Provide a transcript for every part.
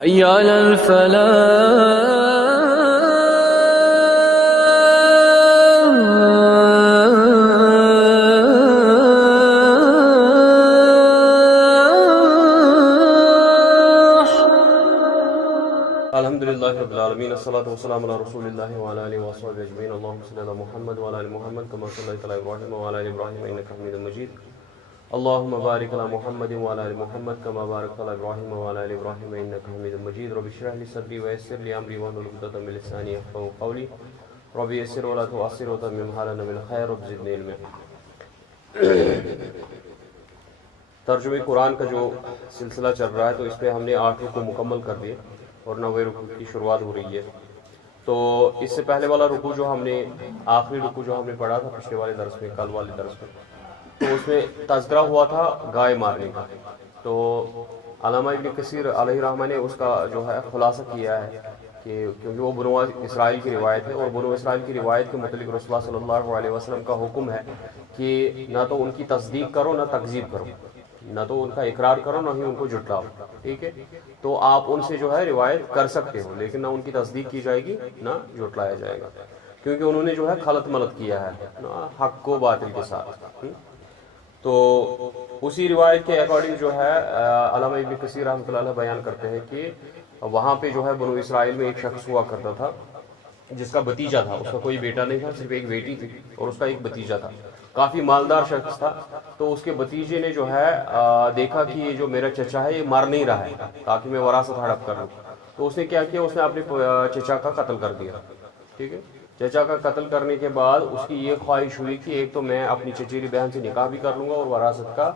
حي على الحمد للہ رب العالمین الصلاۃ والسلام علی رسول اللہ وعلی آلہ وصحبہ اجمعین اللہم صلی علی محمد وعلی آل محمد کما صلیت علی ابراہیم وعلی آل ابراہیم انک حمید مجید اللہم بارک علی محمد وعلی آل محمد کما بارکت علی ابراہیم وعلی آل ابراہیم انک حمید مجید رب اشرح لی صدری ویسر لی امری واحلل عقدۃ من لسانی یفقهوا قولی رب یسر ولا تعسر وتمم حالنا بالخیر رب زدنی علما۔ ترجمہ قرآن کا جو سلسلہ چل رہا ہے تو اس پہ ہم نے 8 رکوع مکمل کر دیے اور 9ویں رکوع کی شروعات ہو رہی ہے۔ تو اس سے پہلے والا رکوع جو ہم نے آخری رکوع جو ہم نے پڑھا تھا پچھلے والے درس میں، کل والے درس میں، تو اس میں تذکرہ ہوا تھا گائے مارنے کا۔ تو علامہ ابن کثیر علیہ رحمہ نے اس کا جو ہے خلاصہ کیا ہے کہ کیونکہ وہ بنو اسرائیل کی روایت ہے، اور بنو اسرائیل کی روایت کے متعلق رسول اللہ صلی اللہ علیہ وسلم کا حکم ہے کہ نہ تو ان کی تصدیق کرو نہ تکذیب کرو، نہ تو ان کا اقرار کرو نہ ہی ان کو جھٹلاؤ، ٹھیک ہے؟ تو آپ ان سے جو ہے روایت کر سکتے ہو، لیکن نہ ان کی تصدیق کی جائے گی نہ جھٹلایا جائے گا، کیونکہ انہوں نے جو ہے خلط ملط کیا ہے حق کو باطل کے ساتھ۔ تو اسی روایت کے اکارڈنگ جو ہے علامہ ابن کثیر رحمۃ اللہ علیہ بیان کرتے ہیں کہ وہاں پہ جو ہے بنو اسرائیل میں ایک شخص ہوا کرتا تھا جس کا بھتیجا تھا، اس کا کوئی بیٹا نہیں تھا، صرف ایک بیٹی تھی اور اس کا ایک بھتیجا تھا، کافی مالدار شخص تھا۔ تو اس کے بھتیجے نے جو ہے دیکھا کہ یہ جو میرا چچا ہے یہ مر نہیں رہا ہے تاکہ میں وراثت ہڑپ کر لوں، تو اس نے کیا کیا، اس نے اپنے چچا کا قتل کر دیا، ٹھیک ہے؟ چچا کا قتل کرنے کے بعد اس کی یہ خواہش ہوئی کہ ایک تو میں اپنی چچیری بہن سے نکاح بھی کر لوں گا اور وراثت کا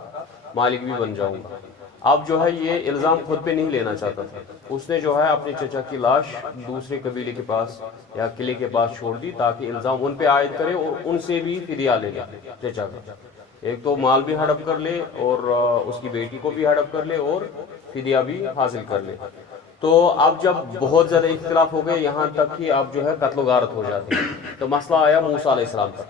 مالک بھی بن جاؤں گا۔ اب جو ہے یہ الزام خود پہ نہیں لینا چاہتا تھا، اس نے جو ہے اپنے چچا کی لاش دوسرے قبیلے کے پاس یا قلعے کے پاس چھوڑ دی تاکہ الزام ان پہ عائد کرے اور ان سے بھی فدیہ لے لے چچا کا، ایک تو مال بھی ہڑپ کر لے اور اس کی بیٹی کو بھی ہڑپ کر لے اور فدیہ بھی حاصل کر لے۔ تو اب جب بہت زیادہ اختلاف ہو گئے یہاں تک کہ اب جو ہے قتل و غارت ہو جاتی ہے، تو مسئلہ آیا موسیٰ علیہ السلام کا۔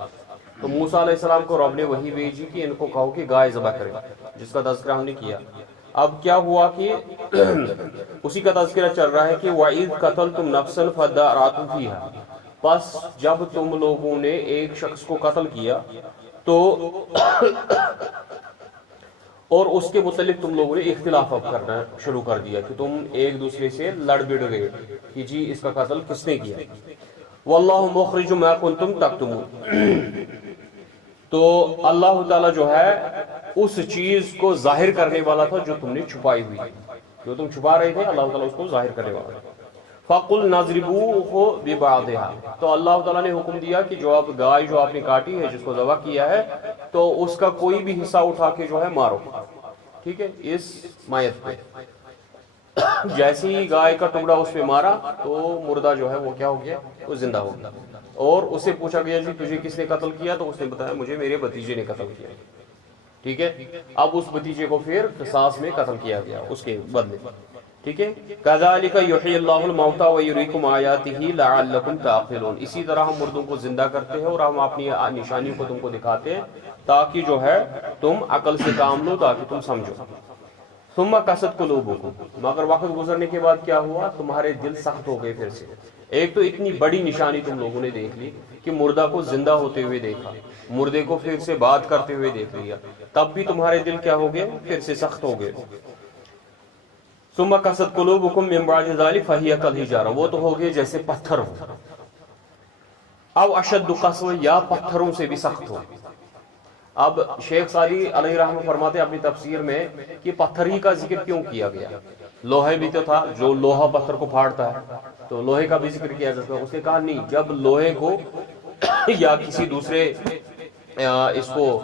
تو موسیٰ علیہ السلام کو رب نے وحی بھیجی کہ ان کو کہو کہ گائے ذبح کرے، جس کا تذکرہ ہم نے کیا۔ اب کیا ہوا کہ اسی کا تذکرہ چل رہا ہے کہ وَإِذْ قَتَلْتُمْ نَفْسًا فَادَّارَأْتُمْ فِيهَا، پس جب تم لوگوں نے ایک شخص کو قتل کیا تو اور اس کے متعلق تم لوگوں نے اختلاف اب کرنا شروع کر دیا کہ تم ایک دوسرے سے لڑ بڑ گئے کہ جی اس کا قتل کس نے کیا۔ وَاللَّهُ مُخْرِجٌ مَا كُنْتُمْ تَكْتُمُونَ، تو اللہ تعالیٰ جو ہے اس چیز کو ظاہر کرنے والا تھا جو تم نے چھپائی ہوئی، جو تم چھپا رہے تھے اللہ تعالیٰ اس کو ظاہر کرنے والا تھا۔ فَقُلْ نَضْرِبُوهُ بِبَعْضِهَا، تو اللہ تعالیٰ نے حکم دیا کہ جو آپ گائے جو آپ نے کاٹی ہے، جس کو ذبح کیا ہے، تو اس کا کوئی بھی حصہ اٹھا کے جو ہے مارو، ٹھیک ہے؟ اس میت پہ جیسے ہی گائے کا ٹکڑا اس پہ مارا تو مردہ جو ہے وہ کیا ہو گیا، وہ زندہ ہو گیا۔ اور اس سے پوچھا گیا جی تجھے کس نے قتل کیا، تو اس نے بتایا مجھے میرے بھتیجے نے قتل کیا، ٹھیک ہے؟ اب اس بھتیجے کو پھر قصاص میں قتل کیا گیا اس کے بدلے، ٹھیک ہے؟ كَذَلِكَ يُحْيِي اللَّهُ الْمَوْتَى وَيُرِيكُمْ آيَاتِهِ لَعَلَّكُمْ تَعْقِلُونَ، اسی طرح ہم مردوں کو زندہ کرتے ہیں اور ہم اپنی نشانیوں کو تم کو دکھاتے ہیں تاکہ جو ہے تم عقل سے کام لو، تاکہ تم سمجھو۔ ثُمَّ قَسَتْ قُلُوبُكُمْ، مگر وقت گزرنے کے بعد کیا ہوا، تمہارے دل سخت ہو گئے۔ پھر سے ایک تو اتنی بڑی نشانی تم لوگوں نے دیکھ لی کہ مردہ کو زندہ ہوتے ہوئے دیکھا، مردے کو پھر سے بات کرتے ہوئے دیکھ لیا، تب بھی تمہارے دل کیا ہو گئے، پھر سے سخت ہو گئے۔ ثم قست قلوبکم من بعد ذلک فہی کالحجارہ، وہ تو ہو گئے جیسے پتھر ہو، او اشد قسوہ، یا پتھروں سے بھی سخت ہو۔ اب شیخ سعدی علیہ رحمہ فرماتے ہیں اپنی تفسیر میں کہ پتھر ہی کا ذکر کیوں کیا گیا، لوہے بھی تو تھا، جو لوہا پتھر کو پھاڑتا ہے تو لوہے کا بھی ذکر کیا جاتا ہے۔ اس نے کہا نہیں، جب لوہے کو یا کسی دوسرے اس کو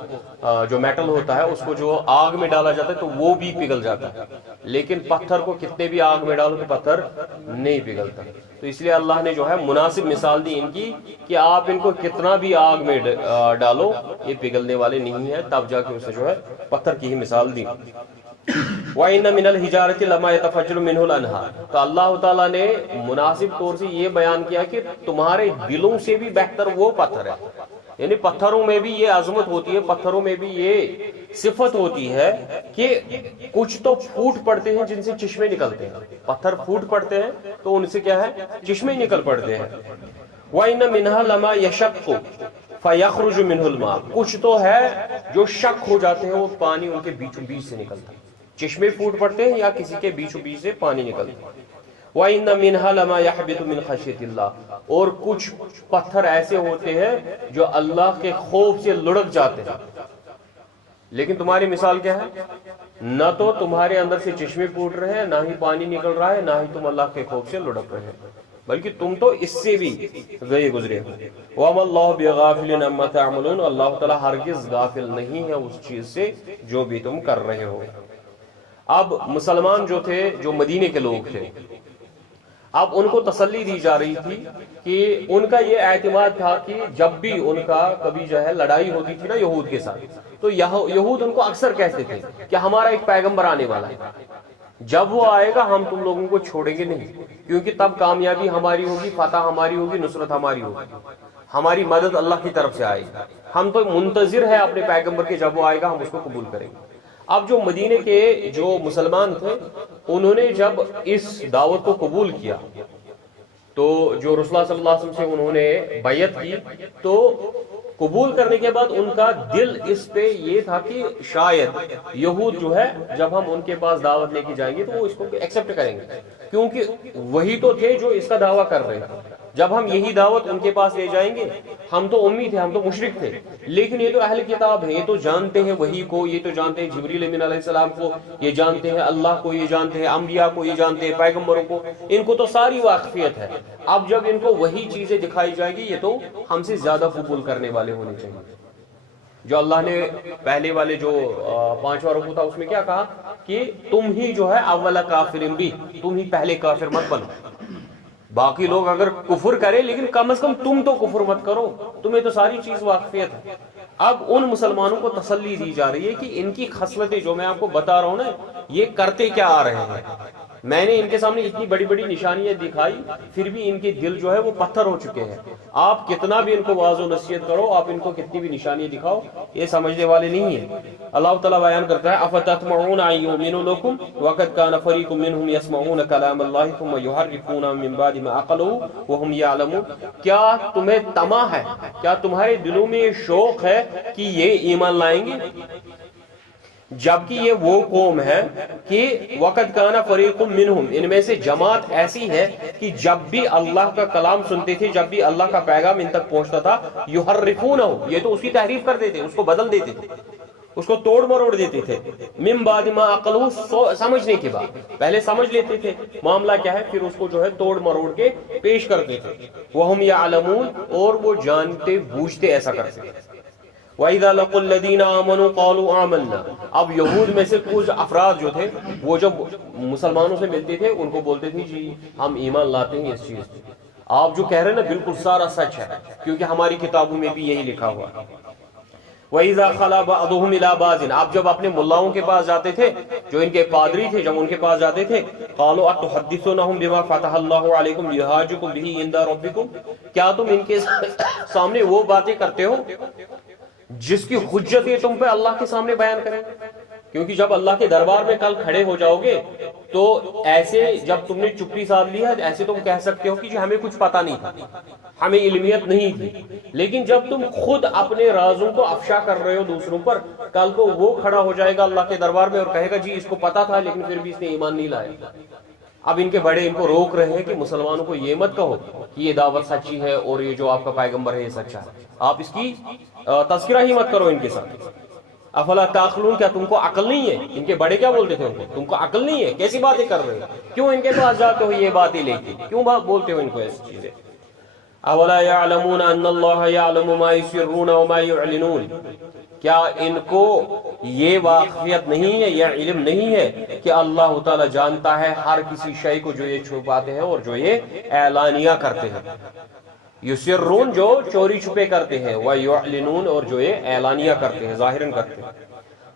جو میٹل ہوتا ہے اس کو جو آگ میں ڈالا جاتا ہے تو وہ بھی پگھل جاتا ہے، لیکن پتھر کو کتنے بھی آگ میں ڈالو تو پتھر نہیں پگھلتا۔ تو اس لیے اللہ نے جو ہے مناسب مثال دی ان کی کہ آپ ان کو کتنا بھی آگ میں ڈالو یہ پگھلنے والے نہیں ہیں، تب جا کے اسے جو ہے پتھر کی ہی مثال دی۔ وَإِنَّ مِنَ الْحِجَارَةِ لَمَا يَتَفَجَّرُ مِنْهُ الْأَنْهَارُ، تو اللہ تعالیٰ نے مناسب طور سے یہ بیان کیا کہ تمہارے دلوں سے بھی بہتر وہ پتھر ہے، یعنی پتھروں میں بھی یہ عظمت ہوتی ہے، پتھروں میں بھی یہ صفت ہوتی ہے کہ کچھ تو پھوٹ پڑتے ہیں جن سے چشمے نکلتے ہیں، پتھر پھوٹ پڑتے ہیں تو ان سے کیا ہے، چشمے نکل پڑتے ہیں۔ وَإِنَّ مِنْهَا لَمَا يَشَقُّ فَيَخْرُجُ مِنْهُ الْمَاءُ، کچھ تو ہے جو شک ہو جاتے ہیں، وہ پانی ان کے بیچوں بیچ سے نکلتا ہے، چشمے پھوٹ پڑتے ہیں یا کسی کے بیچوں بیچ سے پانی نکلتا ہے۔ وَإِنَّ مِنْهَا لَمَا يَحْبِطُ مِنْ خَشْيَةِ اللَّهِ، اور کچھ پتھر ایسے ہوتے ہیں جو اللہ کے خوف سے لڑک جاتے ہیں۔ لیکن تمہاری مثال کیا ہے؟ نہ تو تمہارے اندر سے چشمے پھوٹ رہے ہیں، نہ ہی پانی نکل رہا ہے، نہ ہی تم اللہ کے خوف سے لڑک رہے ہیں، بلکہ تم تو اس سے بھی گئے گزرے ہو۔ وَمَا اللَّهُ بِغَافِلٍ عَمَّا تَعْمَلُونَ، اللہ تعالیٰ ہرگز غافل نہیں ہے اس چیز سے جو بھی تم کر رہے ہو۔ اب مسلمان جو تھے، جو مدینے کے لوگ تھے، اب ان کو تسلی دی جا رہی تھی کہ ان کا یہ اعتماد تھا کہ جب بھی ان کا کبھی جو ہے لڑائی ہوتی تھی نا یہود کے ساتھ، تو یہود ان کو اکثر کہتے تھے کہ ہمارا ایک پیغمبر آنے والا ہے، جب وہ آئے گا ہم تم لوگوں کو چھوڑیں گے نہیں، کیونکہ تب کامیابی ہماری ہوگی، فتح ہماری ہوگی، نصرت ہماری ہوگی، ہماری مدد اللہ کی طرف سے آئے گی، ہم تو منتظر ہیں اپنے پیغمبر کے، جب وہ آئے گا ہم اس کو قبول کریں گے۔ اب جو مدینے کے جو مسلمان تھے، انہوں نے جب اس دعوت کو قبول کیا تو جو رسول اللہ صلی اللہ علیہ وسلم سے انہوں نے بیعت کی، تو قبول کرنے کے بعد ان کا دل اس پہ یہ تھا کہ شاید یہود جو ہے جب ہم ان کے پاس دعوت لے کے جائیں گے تو وہ اس کو ایکسپٹ کریں گے، کیونکہ وہی تو تھے جو اس کا دعویٰ کر رہے ہیں، جب ہم یہی دعوت ان کے پاس لے جائیں گے، ہم تو امی تھے، ہم تو مشرک تھے، لیکن یہ تو اہل کتاب ہے، یہ تو جانتے ہیں وحی کو، یہ تو جانتے ہیں جبریل امین علیہ السلام کو، یہ جانتے ہیں اللہ کو، یہ جانتے ہیں انبیاء کو، یہ جانتے ہیں پیغمبروں کو، ان کو تو ساری واقفیت ہے۔ اب جب ان کو وہی چیزیں دکھائی جائیں گی، یہ تو ہم سے زیادہ قبول کرنے والے ہونے چاہیے۔ جو اللہ نے پہلے والے جو 5واں رکوع تھا اس میں کیا کہا کہ تم ہی جو ہے اول کافر بھی، تم ہی پہلے کافر مت بنو، باقی لوگ اگر کفر کرے لیکن کم از کم تم تو کفر مت کرو، تمہیں تو ساری چیز واقفیت ہے۔ اب ان مسلمانوں کو تسلی دی جا رہی ہے کہ ان کی خصلتیں جو میں آپ کو بتا رہا ہوں نا، یہ کرتے کیا آ رہے ہیں، میں نے ان کے سامنے اتنی بڑی بڑی نشانیاں دکھائی، پھر بھی ان کے دل جو ہے وہ پتھر ہو چکے ہیں، آپ کتنا بھی ان کو واعظ و نصیحت کرو، آپ ان کو کتنی بھی نشانیاں دکھاؤ، یہ سمجھنے والے نہیں ہیں۔ اللہ تعالیٰ بیان کرتا ہے افتطمعون ان یؤمنوا لکم وقد کان فریق منهم یسمعون کلام اللہ ثم یحرفونہ من بعد ما عقلوہ وہم یعلمون، کیا تمہیں طمع ہے، کیا تمہارے دلوں میں یہ شوق ہے کہ یہ ایمان لائیں گے، جبکہ یہ وہ قوم ہے کہ وقت کانا فریق منہم، ان میں سے جماعت ایسی ہے کہ جب بھی اللہ کا کلام سنتے تھے، جب بھی اللہ کا پیغام ان تک پہنچتا تھا، یحرفونہ، یہ تو اس کی تحریف کر دیتے، اس کو بدل دیتے تھے، اس کو توڑ مروڑ دیتے تھے، من بعد ما عقلوہ، سمجھنے کے بعد، پہلے سمجھ لیتے تھے معاملہ کیا ہے، پھر اس کو جو ہے توڑ مروڑ کے پیش کرتے تھے، وہم یعلمون، اور وہ جانتے بوجھتے ایسا کرتے تھے۔ وَإِذَا لَقُوا الَّذِينَ آمَنُوا قَالُوا آمَنَّا، اب یہود میں سے کچھ افراد جو تھے وہ جب مسلمانوں سے ملتے تھے ان کو بولتے تھے جی ہم ایمان لاتے ہیں اس چیز پہ، آپ جو کہہ رہے ہیں نا بالکل سارا سچ ہے، کیونکہ ہماری کتابوں میں بھی یہی لکھا ہوا ہے۔ وَإِذَا خَلَا بَعْضُهُمْ إِلَىٰ بَعْضٍ، آپ جب اپنے ملاؤں کے پاس جاتے تھے، جو ان کے پادری تھے، جب ان کے پاس جاتے تھے، قَالُوا أَتُحَدِّثُونَهُمْ بِمَا فَتَحَ اللَّهُ عَلَيْكُمْ لِيُحَاجُّوكُمْ بِهِ عِندَ رَبِّكُمْ، کیا تم ان کے سامنے وہ باتیں کرتے ہو جس کی حجت یہ تم پہ اللہ کے سامنے بیان کریں، کیونکہ جب اللہ کے دربار میں کل کھڑے ہو جاؤ گے تو ایسے جب تم نے چپی ساتھ لی ہے ایسے تم کہہ سکتے ہو کہ جی ہمیں کچھ پتا نہیں تھا، ہمیں علمیت نہیں تھی، لیکن جب تم خود اپنے رازوں کو افشا کر رہے ہو دوسروں پر، کل کو وہ کھڑا ہو جائے گا اللہ کے دربار میں اور کہے گا جی اس کو پتا تھا لیکن پھر بھی اس نے ایمان نہیں لایا۔ اب ان کے بڑے ان کو روک رہے ہیں کہ مسلمانوں کو یہ مت کہو کہ یہ دعوت سچی ہے اور یہ جو آپ کا پیغمبر ہے یہ سچا ہے، آپ اس کی تذکرہ ہی مت کرو ان کے ساتھ۔ افلا تعقلون، کیا تم کو عقل نہیں ہے؟ ان کے بڑے کیا بولتے تھے ان کو، تم کو عقل نہیں ہے، کیسی باتیں کر رہے ہو، کیوں ان کے پاس جاتے ہو یہ باتیں لے کے، کیوں بولتے ہو ان کو ایسی چیزیں؟ اولا یعلمون ان اللہ یعلم ما یسرون وما یعلنون، کیا ان کو یہ واقفیت نہیں ہے، یہ علم نہیں ہے کہ اللہ تعالیٰ جانتا ہے ہر کسی شے کو جو یہ چھپاتے ہیں اور جو یہ اعلانیہ کرتے ہیں، یسرون جو چوری چھپے کرتے ہیں، ویعلنون اور جو یہ اعلانیہ کرتے ہیں، ظاہراً کرتے ہیں۔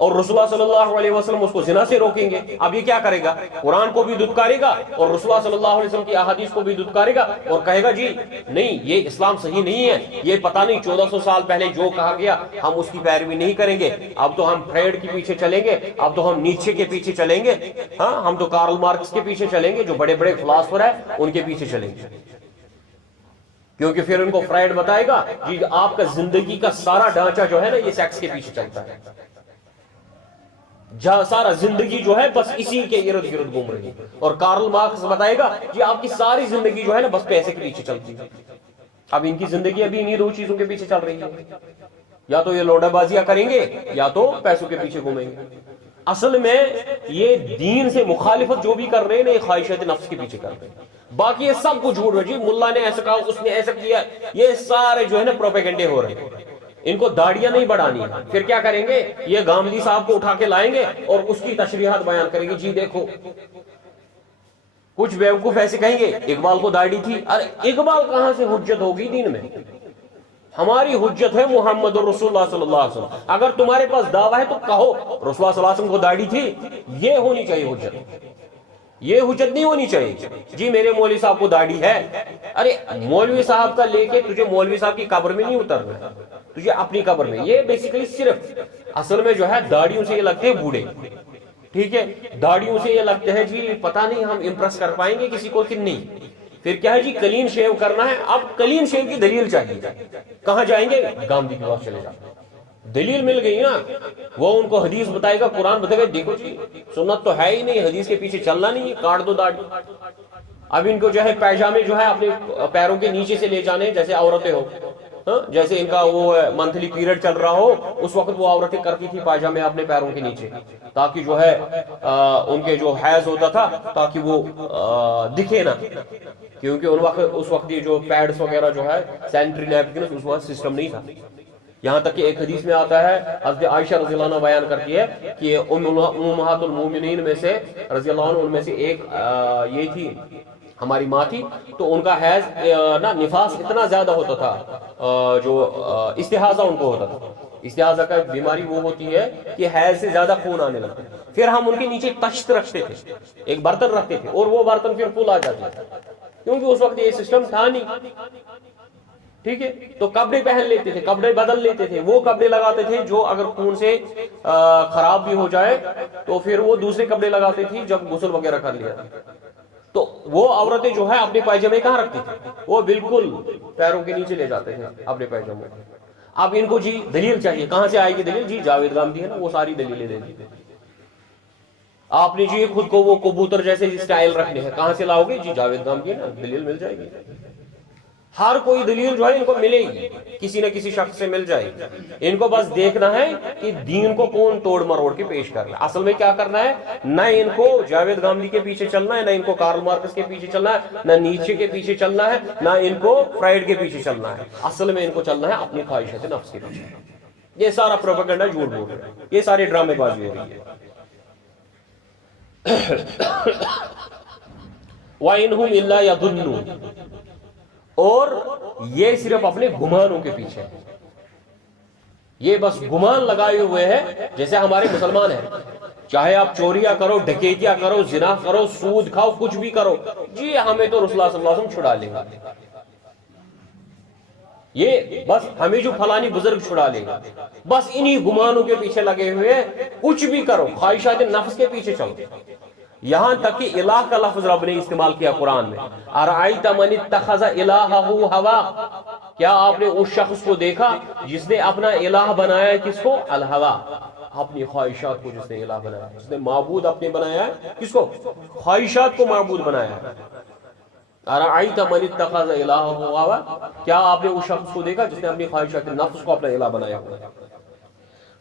اور رسول اللہ صلی اللہ علیہ وسلم اس کو زنا سے روکیں گے. اب یہ کیا کرے گا؟ قرآن کو بھی دھتکارے گا اور رسول اللہ صلی اللہ علیہ وسلم کی احادیث کو بھی دھتکارے گا اور کہے گا جی نہیں یہ اسلام صحیح نہیں ہے, یہ پتہ نہیں 1400 سال پہلے جو کہا گیا ہم اس کی پیروی نہیں کریں گے, اب تو ہم فریڈ کے پیچھے چلیں گے, اب تو ہم نیچے کے پیچھے چلیں گے, ہاں ہم تو کارل مارکس کے پیچھے چلیں گے, جو بڑے بڑے فلاسفر ہیں ان کے پیچھے چلیں گے. کیونکہ پھر ان کو فرائڈ بتائے گا جی آپ کا زندگی کا سارا ڈھانچہ جو ہے نا یہ سیکس کے پیچھے چلتا ہے, سارا زندگی جو ہے بس اسی کے ارد گرد گھوم رہی ہے. اور کارل مارکس بتائے گا جی آپ کی ساری زندگی جو ہے نا بس پیسے کے پیچھے چلتی ہے. اب ان کی زندگی ابھی انہی دو چیزوں کے پیچھے چل رہی ہے, یا تو یہ لوڈا بازیاں کریں گے یا تو پیسوں کے پیچھے گھومیں گے. اصل میں یہ دین سے مخالفت جو بھی کر رہے ہیں نا یہ خواہشات نفس کے پیچھے کر رہے ہیں. باقی یہ سب کچھ جھوٹ ہے جی, ملا نے ایسا کہا اس نے ایسا کیا, یہ سارے جو ہے نا پروپیگنڈے ہو رہے ہیں. ان کو داڑیاں نہیں بڑھانی, پھر کیا کریں گے یہ گامدی صاحب کو اٹھا کے لائیں گے اور اس کی تشریحات بیان کریں گے. جی دیکھو کچھ بیوقوف ایسے کہیں گے اقبال کو داڑھی تھی. ارے اقبال کہاں سے حجت ہوگی دین میں؟ ہماری حجت ہے محمد رسول اللہ صلی اللہ علیہ وسلم. اگر تمہارے پاس دعویٰ ہے تو کہو رسول اللہ صلی اللہ علیہ وسلم کو داڑھی تھی, یہ ہونی چاہیے حجت. یہ حجت نہیں ہونی چاہیے جی میرے مولوی صاحب کو داڑھی ہے. ارے مولوی صاحب کا لے کے تجھے مولوی صاحب کی قبر میں نہیں اترنا ہے, تجھے اپنی قبر میں. یہ بیسیکلی صرف اصل میں جو ہے داڑھیوں سے یہ لگتے ہیں بوڑھے, ٹھیک ہے, داڑھیوں سے یہ لگتے ہیں جی پتہ نہیں ہم امپریس کر پائیں گے کسی کو کہ نہیں. پھر کیا ہے جی کلین شیو کرنا ہے. اب کلین شیو کی دلیل چاہیے, کہاں جائیں گے؟ گاندھی کے پاس چلے جاتے. دلیل مل گئی نا, وہ ان کو حدیث بتائے گا, قرآن بتائے گا, دیکھو جی سنت تو ہے ہی نہیں, حدیث کے پیچھے چلنا نہیں, کاٹ دو داڑھی. اب ان کو جو ہے پیجامے جو ہے اپنے پیروں کے نیچے سے لے جانے, جیسے عورتیں ہو, جیسے ان کا وہ منتھلی پیریڈ چل رہا ہو اس وقت وہ عورتیں کرتی تھی پاجامے اپنے پیروں کے نیچے, تاکہ جو ہے ان کے جو حیض ہوتا تھا تاکہ وہ دکھے نا, کیونکہ اس وقت یہ جو پیڈز وغیرہ جو ہے سینیٹری نیپکنز اس وقت سسٹم نہیں تھا. یہاں تک کہ ایک حدیث میں آتا ہے, حضرت عائشہ رضی اللہ عنہ بیان کرتی ہے کہ امہات المومنین میں سے رضی اللہ عنہ ان میں سے ایک یہ تھی, ہماری ماں تھی, تو ان کا حیض نا نفاس اتنا زیادہ ہوتا تھا, جو استحاضہ ان کو ہوتا تھا. استحاضہ کا بیماری وہ ہوتی ہے کہ حیض سے زیادہ خون آنے لگتا ہے. پھر ہم ان کے نیچے تشت رکھتے تھے, ایک برتن رکھتے تھے, اور وہ برتن پھر پھول آ جاتے تھے, کیونکہ اس وقت یہ سسٹم تھا نہیں, ٹھیک ہے. تو کپڑے پہن لیتے تھے, کپڑے بدل لیتے تھے, وہ کپڑے لگاتے تھے جو اگر خون سے خراب بھی ہو جائے تو پھر وہ دوسرے کپڑے لگاتے تھے جب غسل وغیرہ کر لیا. تو وہ عورتیں جو ہے اپنے پائجامے کہاں رکھتی تھی؟ وہ بالکل پیروں کے نیچے لے جاتے تھے اپنے پائجامے. اب ان کو جی دلیل چاہیے, کہاں سے آئے گی دلیل؟ جی جاوید گاندھی ہے نا, وہ ساری دلیلیں دے دی. آپ نے جی خود کو وہ کبوتر جیسے سٹائل رکھنے ہیں, کہاں سے لاؤ گے؟ جی جاوید گاندھی ہے نا, دلیل مل جائے گی. ہر کوئی دلیل جو ہے ان کو ملے گی, کسی نہ کسی شخص سے مل جائے گی. ان کو بس دیکھنا ہے کہ دین کو کون توڑ مروڑ کے پیش کر رہا ہے. اصل میں کیا کرنا ہے, نہ ان کو جاوید گاندھی کے پیچھے چلنا ہے, نہ ان کو کارل مارکس کے پیچھے چلنا ہے, نہ نیچے کے پیچھے چلنا ہے, نہ ان کو فرائڈ کے پیچھے چلنا ہے. اصل میں ان کو چلنا ہے اپنی خواہشات نفس کے پیچھے. یہ سارا پروپیگنڈا جھوٹ بول رہا ہے, یہ سارے ڈرامے بازی ہو رہی ہے. وَإِنْهُمْ إِلَّا يَظُنُّونَ, اور یہ صرف اپنے گمانوں کے پیچھے ہے. یہ بس گمان لگائے ہوئے ہیں, جیسے ہمارے مسلمان ہیں, چاہے آپ چوریاں کرو, ڈکیتیاں کرو, زنا کرو, سود کھاؤ, کچھ بھی کرو, جی ہمیں تو رسول اللہ صلی اللہ علیہ وسلم چھڑا لے گا. یہ بس ہمیں جو فلانی بزرگ چھڑا لے گا, بس انہی گمانوں کے پیچھے لگے ہوئے ہیں. کچھ بھی کرو, خواہشات نفس کے پیچھے چلو. یہاں تک کہ الہ کا لفظ رب نے استعمال کیا قرآن میں, ارائیت من اتخذ الہہ ہوا, کیا آپ نے اس شخص کو دیکھا جس نے اپنا الہ بنایا ہے, کس کو؟ الہوا, اپنی خواہشات کو جس نے الہ بنایا, جس نے معبود اپنے بنایا ہے, کس کو؟ خواہشات کو معبود بنایا ہے. ارائیت من اتخذ الہہ ہوا, کیا آپ نے اس شخص کو دیکھا جس نے اپنی خواہشات نفس کو اپنا الہ بنایا ہوا ہے.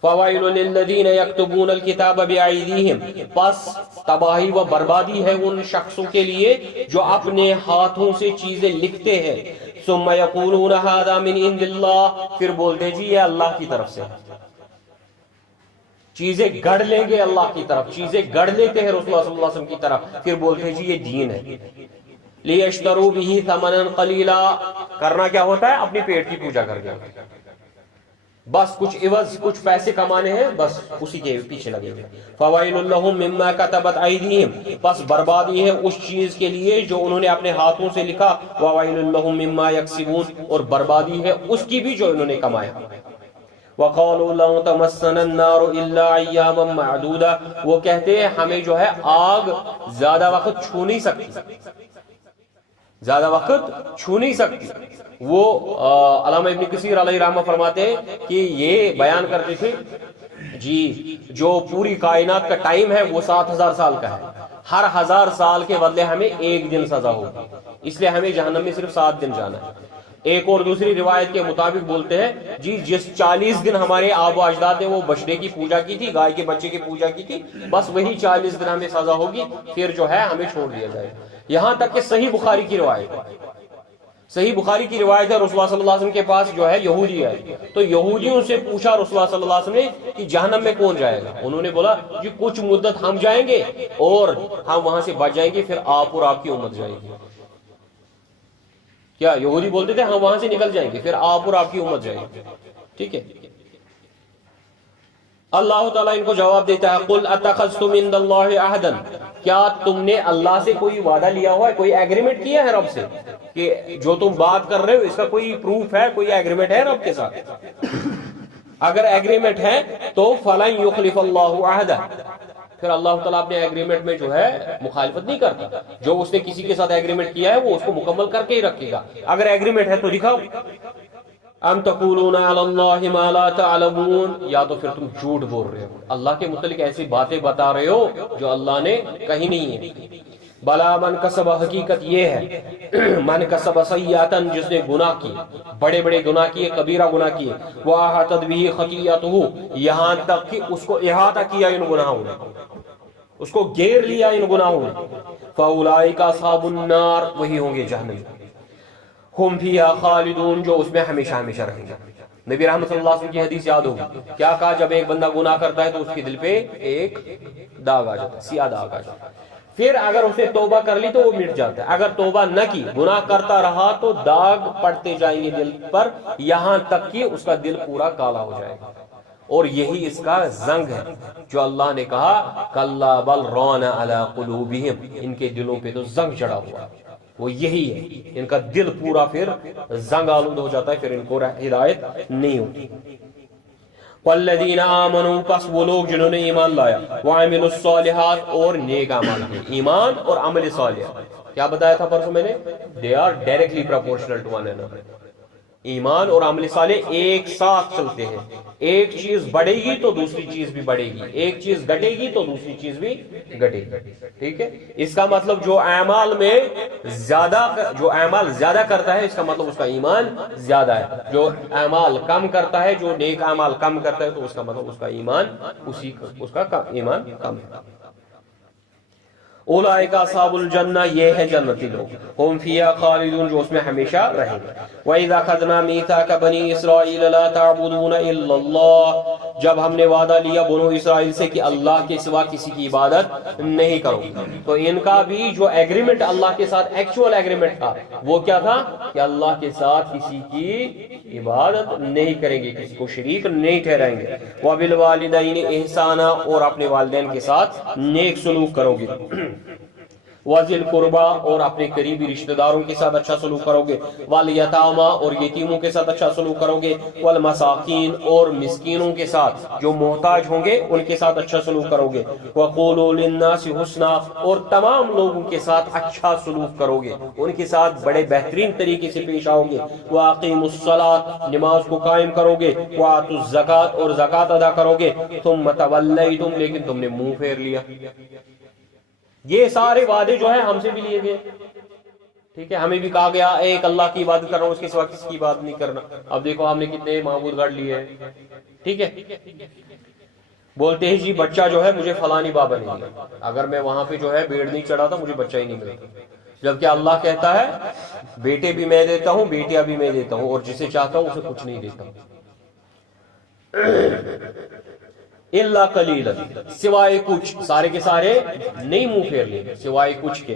فوائل للذین یکتبون الکتاب بایدیہم, پس تباہی و بربادی ہے ان شخصوں کے لیے جو اپنے ہاتھوں سے چیزیں لکھتے ہیں. ثم یقولون ھذا من عند اللہ, پھر بولتے جی یہ اللہ کی طرف سے. چیزیں گڑھ لیں گے اللہ کی طرف, چیزیں گڑھ لیتے ہیں رسول اللہ صلی اللہ علیہ وسلم کی طرف, پھر بولتے جی یہ دین ہے. لیشتروا بہ ثمنا قلیلا, کرنا کیا ہوتا ہے؟ اپنی پیٹ کی پوجا کر کے. بس کچھ عوض کچھ پیسے کمانے ہیں، بس اسی کے پیچھے لگے ہوئے. فوائل لہم مما کتبت ایدیہم، پس بربادی ہے اس چیز کے لیے جو انہوں نے اپنے ہاتھوں سے لکھا. ووائل لہم مما یکسبون، اور بربادی ہے اس کی بھی جو انہوں نے کمایا. وقالوا لن تمسنا النار الا ایاما معدودا، وہ کہتے ہیں ہمیں جو ہے آگ زیادہ وقت چھو نہیں سکتی، زیادہ وقت چھو نہیں سکتی. وہ علامہ ابن کثیر علیہ رحمہ فرماتے ہیں کہ یہ بیان کرتے تھے جی جو پوری کائنات کا ٹائم ہے وہ 7000 سال کا ہے، ہر 1000 سال کے بدلے ہمیں ایک دن سزا ہوگی، اس لیے ہمیں جہنم میں صرف 7 دن جانا ہے. ایک اور دوسری روایت کے مطابق بولتے ہیں جی جس 40 دن ہمارے آب و اجداد نے وہ بچڑے کی پوجا کی تھی، گائے کے بچے کی پوجا کی تھی، بس وہی 40 دن ہمیں سزا ہوگی، پھر جو ہے ہمیں چھوڑ دیا جائے. یہاں تک کہ صحیح بخاری کی روایت ہے، صحیح بخاری کی روایت ہے، رسول اللہ صلی اللہ علیہ وسلم کے پاس جو ہے یہودی ہے، تو یہودیوں سے پوچھا رسول اللہ صلی اللہ علیہ وسلم نے کہ جہنم میں کون جائے گا؟ انہوں نے بولا جی کچھ مدت ہم جائیں گے اور ہم وہاں سے بچ جائیں گے، پھر آپ اور آپ کی امت جائے گی. کیا یہودی بولتے تھے ہم وہاں سے نکل جائیں گے، پھر آپ اور آپ کی امت جائے گی. ٹھیک ہے. اللہ تعالیٰ ان کو جواب دیتا ہے قل اتخذتم عند اللہ عہدا، کیا تم نے اللہ سے کوئی وعدہ لیا ہوا ہے، کوئی ایگریمنٹ کیا ہے رب سے کہ جو تم بات کر رہے ہو اس کا کوئی پروف ہے، کوئی ایگریمنٹ ہے رب کے ساتھ؟ اگر ایگریمنٹ ہے تو فلن یخلف اللہ عہدہ، پھر اللہ تعالیٰ اپنے ایگریمنٹ میں جو ہے مخالفت نہیں کرتا. جو اس نے کسی کے ساتھ ایگریمنٹ کیا ہے وہ اس کو مکمل کر کے ہی رکھے گا. اگر ایگریمنٹ ہے تو دکھاؤ. ام تقولون علی اللہ ما لا تعلمون، یا تو پھر تم جھوٹ بول رہے ہو، اللہ کے متعلق ایسی باتیں بتا رہے ہو جو اللہ نے کہی نہیں ہے. بلا من کسب، حقیقت یہ ہے من کسب سیئاتا، جس نے گناہ کی، بڑے بڑے گناہ کیے، کبیرہ گناہ کیے، واحاطت بہ خطیئتہ، یہاں تک کہ اس کو احاطہ کیا ان گناہوں نے، اس کو گھیر لیا ان گناہوں نے. فاولئک اصحاب النار، وہی ہوں گے جہنم، ہم فیہا خالدون، جو اس میں ہمیشہ ہمیشہ رہیں گے. نبی رحمت صلی اللہ علیہ وسلم کی حدیث یاد ہوگی، کیا کہا جب ایک بندہ گناہ کرتا ہے تو اس کے دل پہ ایک داغ آ جاتا ہے، سیاہ داغ آ جاتا ہے. پھر اگر اسے توبہ کر لی تو وہ مٹ جاتا ہے، اگر توبہ نہ کی گناہ کرتا رہا تو داغ پڑتے جائیں گے دل پر، یہاں تک کہ اس کا دل پورا کالا ہو جائے گا. اور یہی اس کا زنگ ہے جو اللہ نے کہا کلا بل ران علی قلوبہم، ان کے دلوں پہ تو زنگ چڑھا ہوا، وہ یہی ہے، ان کا دل پورا پھر زنگ آلود ہو جاتا ہے، پھر ان کو ہدایت نہیں ہوتی. والذین آمنوا، پس وہ لوگ جنہوں نے ایمان لایا، وعملوا الصالحات، اور نیک اعمال کیے. ایمان اور عمل صالح، کیا بتایا تھا پرسوں میں نے؟ they are directly proportional to one another. ایمان اور عمل صالح ایک ساتھ چلتے ہیں، ایک چیز بڑھے گی تو دوسری چیز بھی بڑھے گی، ایک چیز گھٹے گی تو دوسری چیز بھی گھٹے گی. ٹھیک ہے. اس کا مطلب جو اعمال زیادہ کرتا ہے اس کا مطلب اس کا ایمان زیادہ ہے، جو اعمال کم کرتا ہے، جو نیک اعمال کم کرتا ہے تو اس کا مطلب اس کا ایمان ایمان کم ہے. اولئک اصحاب الجنہ، یہ ہے جنتی لوگ، ہم فیہا خالدون، جو اس میں ہمیشہ رہیں گے. وَإِذَا أَخَذْنَا مِيثَاقَ بَنِي إِسْرَائِيلَ لَا تَعْبُدُونَ إِلَّا اللَّهَ، جب ہم نے وعدہ لیا بنو اسرائیل سے کہ اللہ کے سوا کسی کی عبادت نہیں کرو، تو ان کا بھی جو ایگریمنٹ اللہ کے ساتھ ایکچوئل ایگریمنٹ تھا وہ کیا تھا کہ اللہ کے ساتھ کسی کی عبادت نہیں کریں گے، کسی کو شریک نہیں ٹھہرائیں گے. وَبِالْوَالِدَيْنِ إِحْسَانًا، اور اپنے والدین کے ساتھ نیک سلوک کرو گے. وَذِي الْقُرْبَى، اور اپنے قریبی رشتہ داروں کے ساتھ اچھا سلوک کرو گے. وَالْيَتَامَى، اور یتیموں کے ساتھ اچھا سلوک کرو گے. وَالْمَسَاكِينَ، اور مسکینوں کے ساتھ جو محتاج ہوں گے ان کے ساتھ اچھا سلوک کرو گے. وَقُولُوا لِلنَّاسِ حُسْنًا، اور تمام لوگوں کے ساتھ اچھا سلوک کرو گے، ان کے ساتھ بڑے بہترین طریقے سے پیش آؤ گے. وَأَقِيمُوا الصَّلَاةَ، نماز کو قائم کرو گے. وَآتُوا الزَّكَاةَ، اور زکوٰۃ ادا کرو گے. ثُمَّ تَوَلَّيْتُمْ، لیکن تم نے منہ پھیر لیا. یہ سارے وعدے جو ہیں ہم سے بھی لیے گئے. ٹھیک ہے. ہمیں بھی کہا گیا ایک اللہ کی عبادت کرنا، اس کے سوا کسی کی عبادت نہیں کرنا. اب دیکھو ہم نے کتنے معبود گھڑ لیے ہیں. ٹھیک ہے. بولتے ہیں جی بچہ جو ہے مجھے فلانی بابا نہیں ملا، اگر میں وہاں پہ جو ہے بیڑ نہیں چڑھا تھا مجھے بچہ ہی نہیں ملا. جبکہ اللہ کہتا ہے بیٹے بھی میں دیتا ہوں، بیٹیاں بھی میں دیتا ہوں، اور جسے چاہتا ہوں اسے کچھ نہیں دیتا ہوں. الا قلیلا، سوائے کچھ، سارے کے سارے نہیں منہ پھیر لیں، سوائے کچھ کے.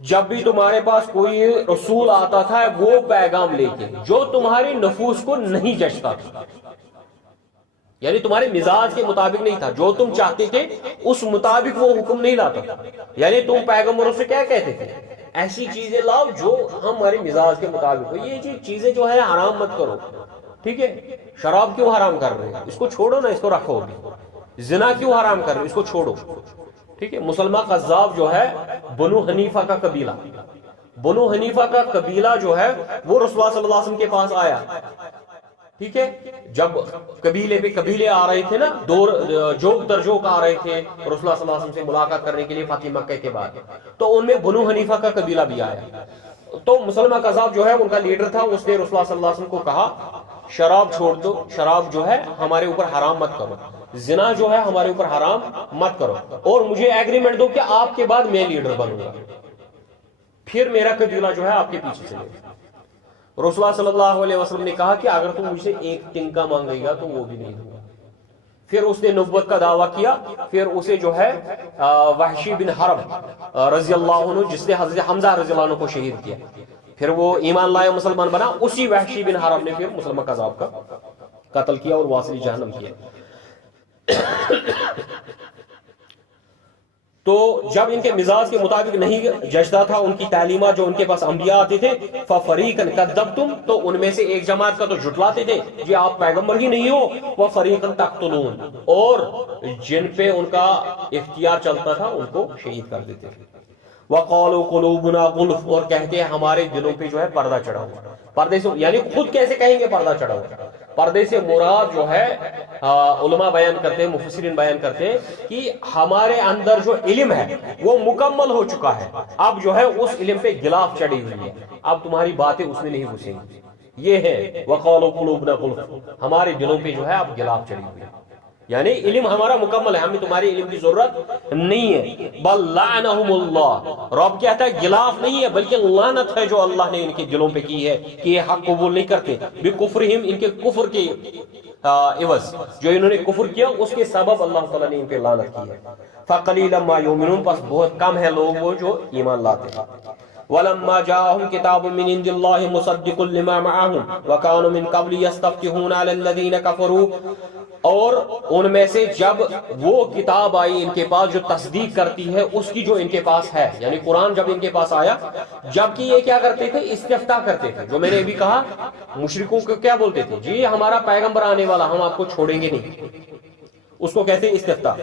جب بھی تمہارے پاس کوئی رسول آتا تھا وہ پیغام لے کے جو تمہاری نفوس کو نہیں جچتا تھا، یعنی تمہارے مزاج کے مطابق نہیں تھا، جو تم چاہتے تھے اس مطابق وہ حکم نہیں لاتا تھا، یعنی تم پیغمبروں سے کیا کہتے تھے؟ ایسی چیزیں لاؤ جو ہمارے مزاج کے مطابق ہو، یہ چیزیں جو ہے حرام مت کرو، ٹھیک ہے؟ شراب کیوں حرام کر رہے ہو؟ اس کو چھوڑو نا، اس کو رکھو بھی۔ زنا کیوں حرام کر رہے ہو؟ اس کو چھوڑو، ٹھیک ہے؟ مسلمہ قذاب جو ہے بنو حنیفہ کا قبیلہ، بنو حنیفہ کا قبیلہ جو ہے وہ رسول اللہ صلی اللہ علیہ وسلم کے پاس آیا، ٹھیک ہے؟ جب قبیلے پہ قبیلے آ رہے تھے نا، جوک در جوک آ رہے تھے رسول اللہ صلی اللہ علیہ وسلم سے ملاقات کرنے کے لیے فتح مکہ کے بعد، تو ان میں بنو حنیفہ کا قبیلہ بھی آیا۔ تو مسلمہ قذاب جو ہے ان کا لیڈر تھا، اس نے رسول اللہ صلی اللہ علیہ وسلم کو کہا شراب چھوڑ دو، شراب جو ہے ہمارے اوپر حرام مت کرو، زنا جو ہے ہمارے اوپر حرام مت کرو، اور مجھے ایگریمنٹ دو کہ آپ کے بعد میں لیڈر بنوں گا، پھر میرا قبیلہ جو ہے آپ کے پیچھے چلے گا۔ رسول اللہ صلی اللہ علیہ وسلم نے کہا کہ اگر تم مجھ سے ایک ٹنکا مانگے گا تو وہ بھی نہیں دوں گا۔ پھر اس نے نبوت کا دعویٰ کیا، پھر اسے جو ہے وحشی بن حرب رضی اللہ عنہ، جس نے حضرت حمزہ رضی اللہ عنہ کو شہید کیا، پھر وہ ایمان لائے مسلمان بنا، اسی وحشی بن حرب نے پھر مسلمہ قذاب کا قتل کیا اور واصل جہنم کیا۔ تو جب ان کے مزاج کے مطابق نہیں جچتا تھا ان کی تعلیمات جو ان کے پاس انبیاء آتے تھے، فَفَرِيقًا كَذَّبْتُمْ، تو ان میں سے ایک جماعت کا تو جھٹلاتے تھے جی آپ پیغمبر ہی نہیں ہو، وَفَرِيقًا تَقْتُلُونَ، اور جن پہ ان کا اختیار چلتا تھا ان کو شہید کر دیتے تھے۔ وَقَالُوا قُلُوبُنَا غُلْفٌ، اور کہتے ہیں ہمارے دلوں پہ جو ہے پردہ چڑھا ہوا۔ پردے سے یعنی خود کیسے کہیں گے پردہ چڑھا ہوا؟ پردے سے مراد جو ہے علماء بیان کرتے ہیں، مفسرین بیان کرتے ہیں کہ ہمارے اندر جو علم ہے وہ مکمل ہو چکا ہے، اب جو ہے اس علم پہ غلاف چڑھی ہوئی ہے، اب تمہاری باتیں اس میں نہیں گھسیں گی۔ یہ ہے وَقَالُوا قُلُوبُنَا غُلْفٌ، ہمارے دلوں پہ جو ہے اب غلاف چڑھی ہوئی ہے، یعنی علم ہمارا مکمل ہے، ہمیں تمہاری علم کی ضرورت نہیں ہے۔ بل لعنہم اللہ، رب کہتا ہے غلاف نہیں ہے بلکہ لعنت ہے جو اللہ نے ان کے دلوں پہ کی ہے کہ یہ حق قبول نہیں کرتے، بکفرہم، ان کے کفر کے عوض، جو انہوں نے کفر کیا اس کے سبب اللہ تعالیٰ نے ان پہ لعنت کی ہے۔ فقلیلا ما یؤمنون، پس بہت کم ہے لوگ وہ جو ایمان لاتے ہیں۔ وَلَمَّا جَاءَهُمْ كِتَابٌ مِّنْ عِندِ اللَّهِ مُصَدِّقٌ لِمَا مَعَهُمْ وَكَانُوا مِنْ قَبْلِ يَسْتَفْتِحُونَ عَلَى الَّذِينَ كَفَرُوا، اور ان میں سے جب وہ کتاب آئی ان کے پاس جو تصدیق کرتی ہے اس کی جو ان کے پاس ہے، یعنی قرآن جب ان کے پاس آیا، جبکہ یہ کیا کرتے تھے؟ استفتاء کرتے تھے، جو میں نے ابھی کہا مشرکوں کو کیا بولتے تھے؟ جی ہمارا پیغمبر آنے والا، ہم آپ کو چھوڑیں گے نہیں، اس کو کہتے ہیں استفتاء۔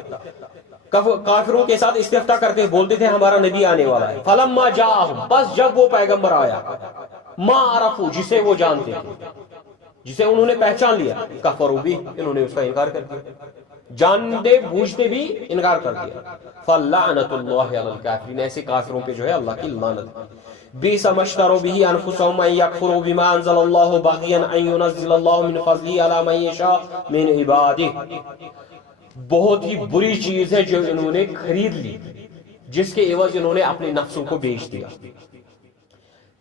کافروں کے ساتھ استفتاء کرتے بولتے تھے ہمارا نبی آنے والا ہے۔ فلما جاءہم، بس جب وہ پیغمبر آیا، ما عرفوا، جسے وہ جانتے تھے، جسے انہوں نے پہچان لیا، کفروا بھی، انہوں نے اس کا انکار کر دیا، جانتے بوجھتے بھی انکار کر دیا۔ فلعنۃ اللہ علی الکافرین، ایسے کافروں پہ جو ہے اللہ کی لعنت۔ بئس ما اشتروا به انفسهم ان يكفروا بما انزل الله بغيا ان ينزل الله من فضله على من يشاء من عباده، بہت ہی بری چیز ہے جو انہوں نے خرید لی، جس کے عوض انہوں نے اپنے نفسوں کو بیچ دیا۔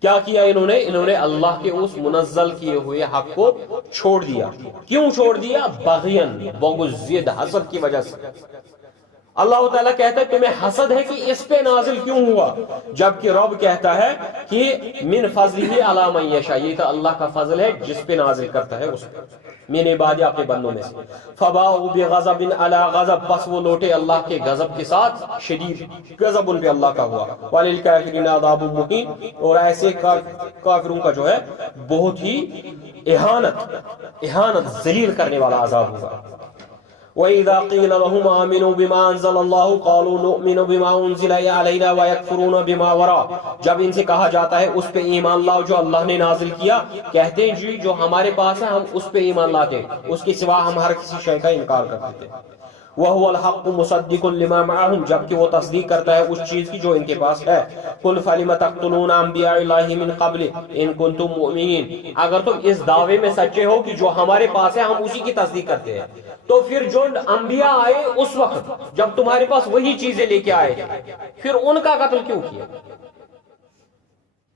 کیا کیا انہوں نے اللہ کے اس منزل کیے ہوئے حق کو چھوڑ دیا۔ کیوں چھوڑ دیا؟ بغین، بغض، ضد، حسد کی وجہ سے۔ اللہ تعالیٰ کہتا ہے تمہیں حسد ہے کہ اس پہ نازل کیوں ہوا، جبکہ رب کہتا ہے کہ من فضلہ علی من یشاء، یہ تو اللہ کا فضل ہے جس پہ نازل کرتا ہے اس پہ، من عبادی، اپنے بندوں میں سے۔ فباؤوا بغضب علی غضب، بس وہ لوٹے اللہ کے غضب کے ساتھ، شدید غضب ان پہ اللہ کا ہوا۔ وللکافرین عذاب مہین، اور ایسے کافروں کا جو ہے بہت ہی اہانت ذلیل کرنے والا عذاب ہوگا۔ وَإِذَا قِيلَ لَهُمْ آمِنُوا بِمَا أَنزَلَ اللَّهُ قَالُوا نُؤْمِنُ بِمَا أُنزِلَ عَلَيْنَا وَيَكْفُرُونَ بِمَا وَرَاءَهُ، جب ان سے کہا جاتا ہے اس پہ ایمان لاؤ جو اللہ نے نازل کیا، کہتے ہیں جی جو ہمارے پاس ہے ہم اس پہ ایمان لاتے ہیں، اس کے سوا ہم ہر کسی شے کا انکار کر دیتے ہیں۔ وَهُوَ الْحَقُّ مُصَدِّقٌ لِمَا مَعَهُمْ، جبکہ وہ تصدیق کرتا ہے اس چیز کی جو ان کے پاس ہے۔ قُلْ فَلِمَ تَقْتُلُونَ أَنْبِيَاءَ اللَّهِ مِنْ قَبْلِ إِن كُنْتُمْ مُؤْمِنِينَ، اگر تم اس دعوے میں سچے ہو کہ جو ہمارے پاس ہے ہم اسی کی تصدیق کرتے ہیں، تو پھر جو انبیاء آئے اس وقت جب تمہارے پاس وہی چیزیں لے کے آئے، پھر ان کا قتل کیوں کیا؟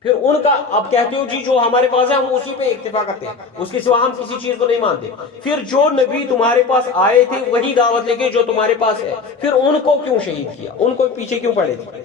پھر ان کا اب کہتے ہو جی جو ہمارے پاس ہے ہم اسی پہ اکتفا کرتے ہیں، اس کے سوا ہم کسی چیز کو نہیں مانتے، پھر جو نبی تمہارے پاس آئے تھے وہی دعوت لے کے جو تمہارے پاس ہے، پھر ان کو کیوں شہید کیا؟ ان کو پیچھے کیوں پڑے تھے؟